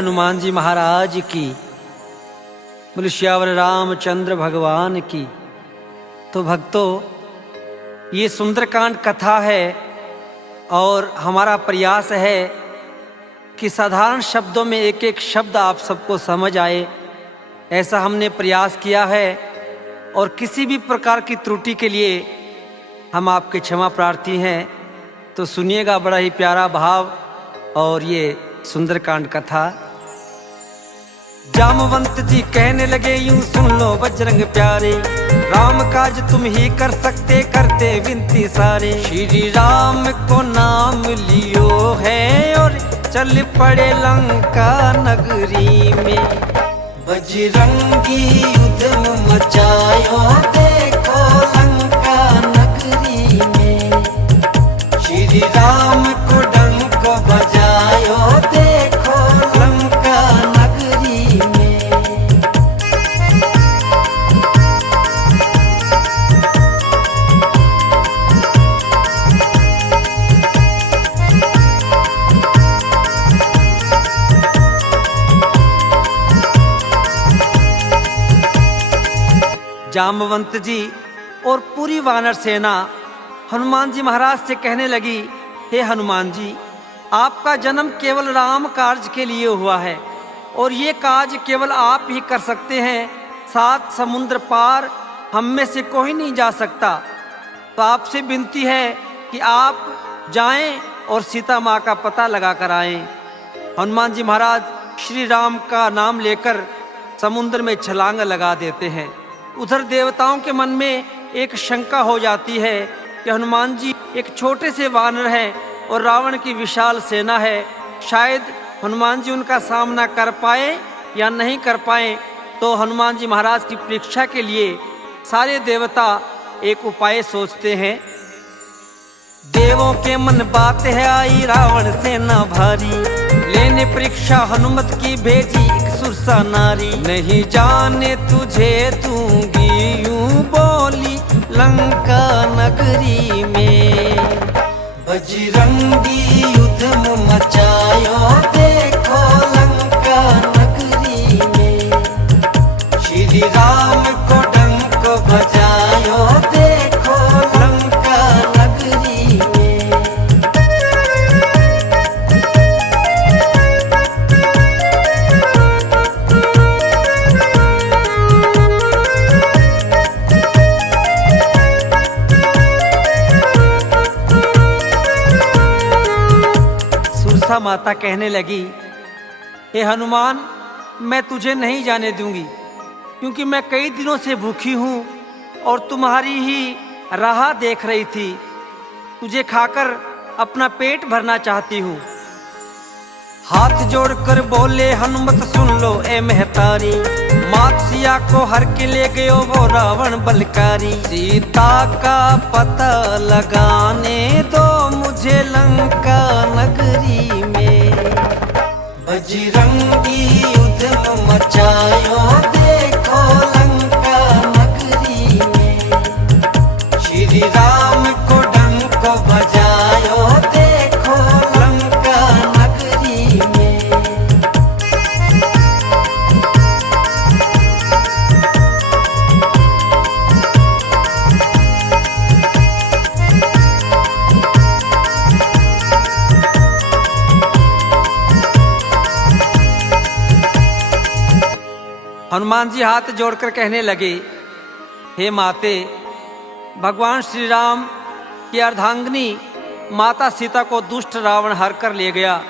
हनुमान जी महाराज की, बोले श्यावर रामचंद्र भगवान की। तो भक्तों, ये सुंदरकांड कथा है और हमारा प्रयास है कि साधारण शब्दों में एक एक शब्द आप सबको समझ आए, ऐसा हमने प्रयास किया है। और किसी भी प्रकार की त्रुटि के लिए हम आपके क्षमा प्रार्थी हैं। तो सुनिएगा, बड़ा ही प्यारा भाव और ये सुंदरकांड कथा। जामवंत जी कहने लगे यूं, सुन लो बजरंग प्यारे, राम काज तुम ही कर सकते, करते विनती सारे। श्री राम को नाम लियो है और चल पड़े लंका नगरी में। बजरंगी युद्ध मचायो देखो लंका नगरी में। श्री राम को डंक बजायो देखो लंका नगरी में। जामवंत जी और पूरी वानर सेना हनुमान जी महाराज से कहने लगी, हे हनुमान जी, आपका जन्म केवल राम कार्य के लिए हुआ है और ये काज केवल आप ही कर सकते हैं। 7 समुद्र पार हम में से कोई नहीं जा सकता। तो आपसे विनती है कि आप जाएं और सीता माँ का पता लगा कर आएं। हनुमान जी महाराज श्री राम का नाम लेकर समुद्र में छलांग लगा देते हैं। उधर देवताओं के मन में एक शंका हो जाती है कि हनुमान जी एक छोटे से वानर हैं और रावण की विशाल सेना है, शायद हनुमान जी उनका सामना कर पाए या नहीं कर पाए। तो हनुमान जी महाराज की परीक्षा के लिए सारे देवता एक उपाय सोचते हैं। देवों के मन बात है आई, रावण सेना भारी, लेने परीक्षा हनुमत की भेजी एक सुरसा नारी। नहीं जाने तुझे दूंगी यूं बोली लंका नगरी में। बजरंगी युद्ध मचायो देखो लंका नगरी में। श्री राम को डंक बजायो देखो लंका नगरी में। सुरसा माता कहने लगी, हे हनुमान, मैं तुझे नहीं जाने दूंगी, क्योंकि मैं कई दिनों से भूखी हूँ और तुम्हारी ही राह देख रही थी। तुझे खाकर अपना पेट भरना चाहती हूँ। हाथ जोड़कर बोले हनुमत, सुन लो ए महतारी, मात सिया को हर के ले गयो वो रावण बलकारी। सीता का पता लगाने दो मुझे लंका नगरी में। बजरंगी युद्ध मचायो देखो लंका नगरी में। श्री राम को डंक बजायो देखो लंका नगरी में। हनुमान जी हाथ जोड़कर कहने लगे, हे माते, भगवान श्री राम की अर्धांगिनी माता सीता को दुष्ट रावण हर कर ले गया।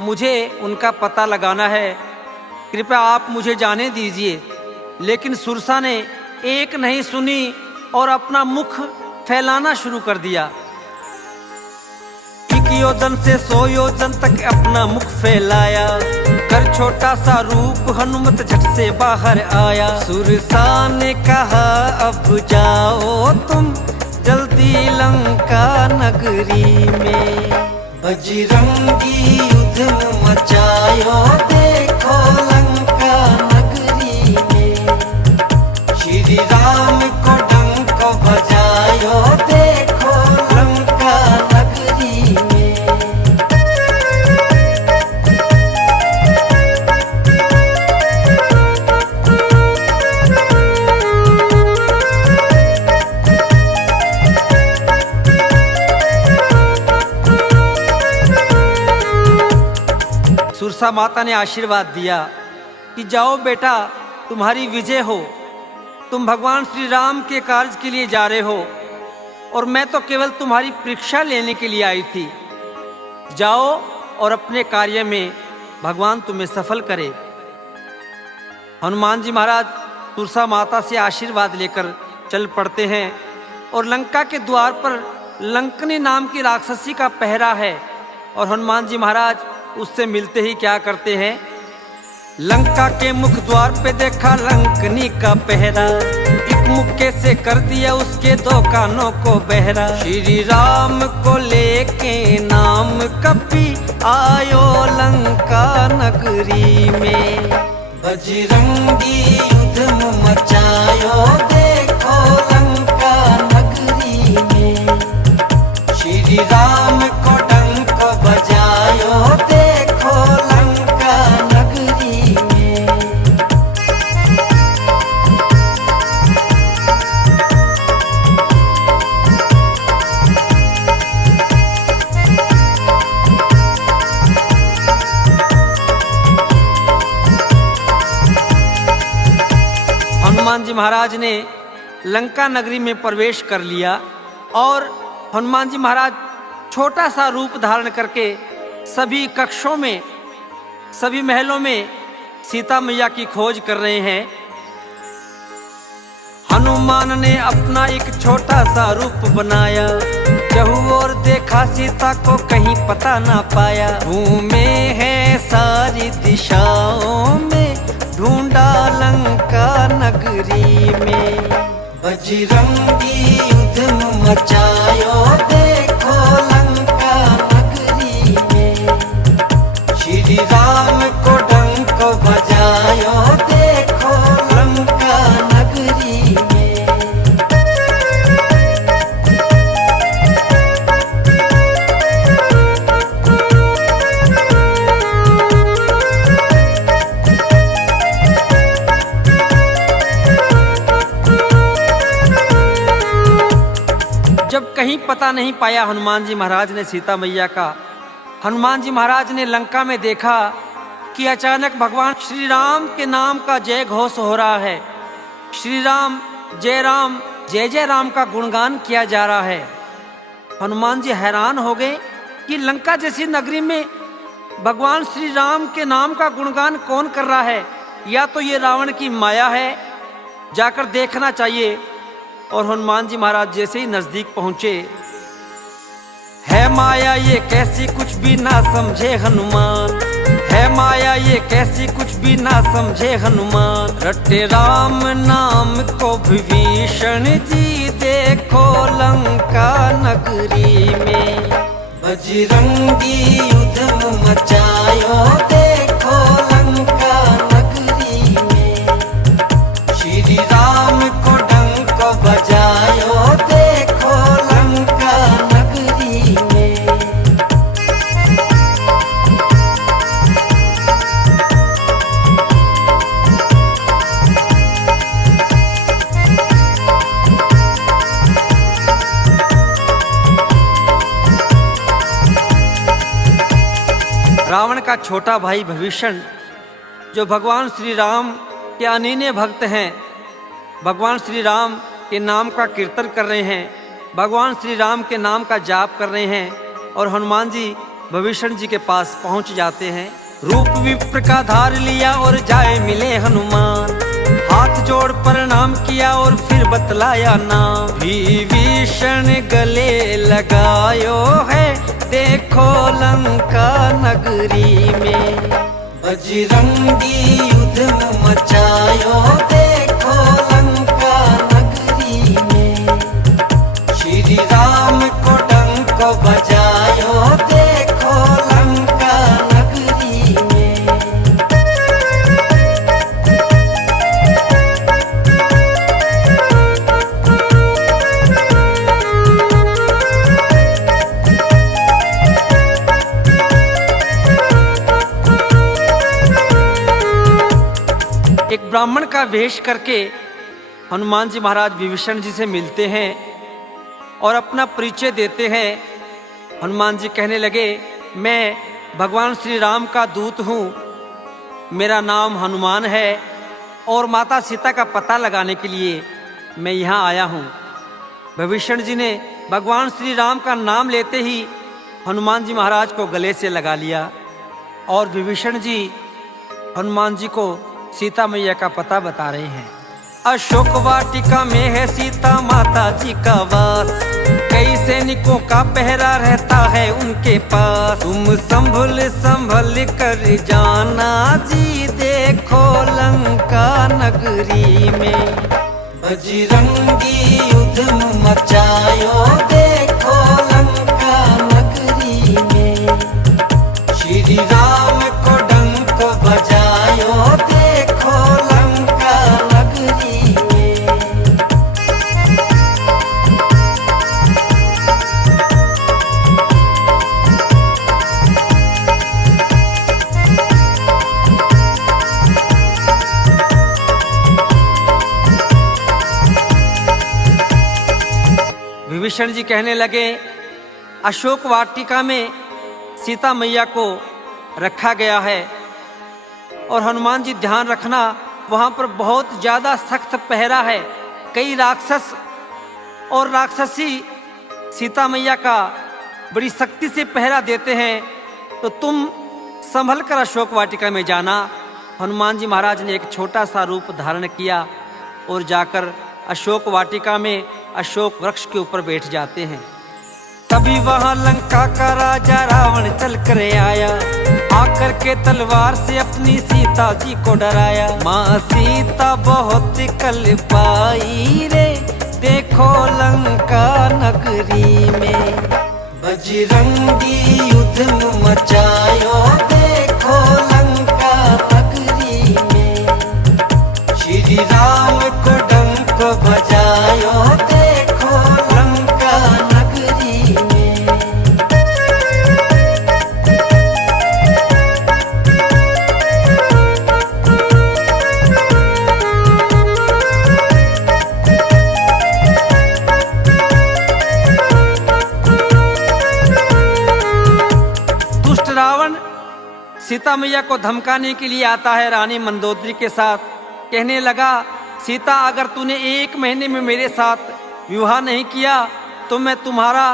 मुझे उनका पता लगाना है, कृपया आप मुझे जाने दीजिए। लेकिन सुरसा ने एक नहीं सुनी और अपना मुख फैलाना शुरू कर दिया। 1 योजन से 100 योजन तक अपना मुख फैलाया, कर छोटा सा रूप हनुमत झट से बाहर आया। सुरसा ने कहा, अब जाओ तुम जल्दी लंका नगरी में। बजरंगी युद्ध मचायो देखो लंका नगरी में। श्री राम को डंक बजायो देखो लंका नगरी में। तुरसा माता ने आशीर्वाद दिया कि जाओ बेटा, तुम्हारी विजय हो। तुम भगवान श्री राम के कार्य के लिए जा रहे हो और मैं तो केवल तुम्हारी परीक्षा लेने के लिए आई थी। जाओ और अपने कार्य में भगवान तुम्हें सफल करे। हनुमान जी महाराज तुरसा माता से आशीर्वाद लेकर चल पड़ते हैं और लंका के द्वार पर लंकनी नाम की राक्षसी का पहरा है और हनुमान जी महाराज उससे मिलते ही क्या करते हैं, लंका के मुख द्वार पे देखा लंकनी का पहरा, एक मुक्के से कर दिया उसके दो कानों को बहरा। श्री राम को लेके नाम कपी आयो लंका नगरी में, बजरंगी युद्ध मचायो देखो लंका नगरी में। श्री राम को डंक बजायो देखो लंका नगरी में। हनुमान जी महाराज ने लंका नगरी में प्रवेश कर लिया और हनुमान जी महाराज छोटा सा रूप धारण करके सभी कक्षों में, सभी महलों में सीता मैया की खोज कर रहे हैं। हनुमान ने अपना एक छोटा सा रूप बनाया, चहु और देखा सीता को कहीं पता ना पाया। घूमे हैं सारी दिशाओं में, ढूंढा लंका नगरी में, बजरंगी युद्ध मचायो देखो लंका नगरी में। श्री राम को डंक बजायो देखो लंका नगरी में। जब कहीं पता नहीं पाया हनुमान जी महाराज ने सीता मैया का, हनुमान जी महाराज ने लंका में देखा कि अचानक भगवान श्री राम के नाम का जय घोष हो रहा है। श्री राम, जय जय राम का गुणगान किया जा रहा है। हनुमान जी हैरान हो गए कि लंका जैसी नगरी में भगवान श्री राम के नाम का गुणगान कौन कर रहा है, या तो ये रावण की माया है, जाकर देखना चाहिए। और हनुमान जी महाराज जैसे ही नजदीक पहुंचे, है माया ये कैसी कुछ भी ना समझे हनुमान, है माया ये कैसी कुछ भी ना समझे हनुमान। रटे राम नाम को विभीषण जी देखो लंका नगरी में, बजरंगी युद्ध मचायो देखो लंका नगरी में। श्री राम को डंक बजायो देखो लंका नगरी में। रावण का छोटा भाई विभीषण, जो भगवान श्री राम के अनन्य भक्त हैं, भगवान श्री राम के नाम का कीर्तन कर रहे हैं, भगवान श्री राम के नाम का जाप कर रहे हैं। और हनुमान जी विभीषण जी के पास पहुंच जाते हैं। रूप विप्र का धार लिया और जाए मिले हनुमान, हाथ जोड़ प्रणाम किया और फिर बतलाया नाम। विभीषण गले लगायो है देखो लंका नगरी में, बजरंगी युद्ध मचायो देखो लंका नगरी में। श्री राम को डंक बजायो देखो लंका नगरी में। एक ब्राह्मण का वेश करके हनुमान जी महाराज विभीषण जी से मिलते हैं और अपना परिचय देते हैं। हनुमान जी कहने लगे, मैं भगवान श्री राम का दूत हूँ, मेरा नाम हनुमान है और माता सीता का पता लगाने के लिए मैं यहाँ आया हूँ। विभीषण जी ने भगवान श्री राम का नाम लेते ही हनुमान जी महाराज को गले से लगा लिया और विभीषण जी हनुमान जी को सीता मैया का पता बता रहे हैं। अशोक वाटिका में है सीता माता जी का वास, कई सैनिकों का पहरा रहता है उनके पास। तुम संभल संभल कर जाना जी, देखो लंका नगरी में बजरंगी उधम मचायो, देखो लंका नगरी में श्री राम को डंक बजायो, देखो लंका नगरी में। विभीषण जी कहने लगे, अशोक वाटिका में सीता मैया को रखा गया है और हनुमान जी ध्यान रखना, वहाँ पर बहुत ज़्यादा सख्त पहरा है। कई राक्षस और राक्षसी सीता मैया का बड़ी सख्ती से पहरा देते हैं, तो तुम संभल कर अशोक वाटिका में जाना। हनुमान जी महाराज ने एक छोटा सा रूप धारण किया और जाकर अशोक वाटिका में अशोक वृक्ष के ऊपर बैठ जाते हैं। तभी वहां लंका का राजा रावण चल कर आया, आकर के तलवार से अपनी सीता जी को डराया। माँ सीता बहुत कल पाई रे, देखो लंका नगरी में बजरंगी उधम मचायो, देखो लंका नगरी में श्री राम को डंक बजायो, देखो लंका नगरी में। दुष्ट रावण सीता मैया को धमकाने के लिए आता है रानी मंदोदरी के साथ। कहने लगा, सीता अगर तूने 1 महीने में मेरे साथ विवाह नहीं किया तो मैं तुम्हारा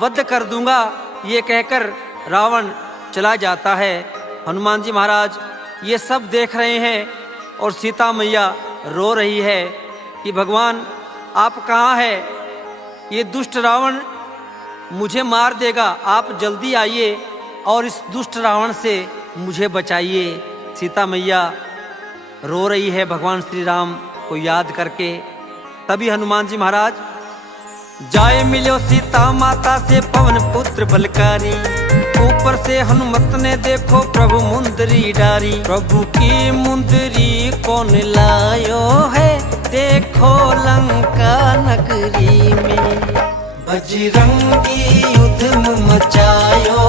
वध कर दूंगा। ये कहकर रावण चला जाता है। हनुमान जी महाराज ये सब देख रहे हैं और सीता मैया रो रही है कि भगवान आप कहाँ हैं? ये दुष्ट रावण मुझे मार देगा, आप जल्दी आइए और इस दुष्ट रावण से मुझे बचाइए। सीता मैया रो रही है भगवान श्री राम को याद करके। तभी हनुमान जी महाराज जाए मिलो सीता माता से पवन पुत्र बलकारी, ऊपर से हनुमत ने देखो प्रभु मुंदरी डारी। प्रभु की मुंदरी कौन लायो है, देखो लंका नगरी में बजरंगी उधम मचायो।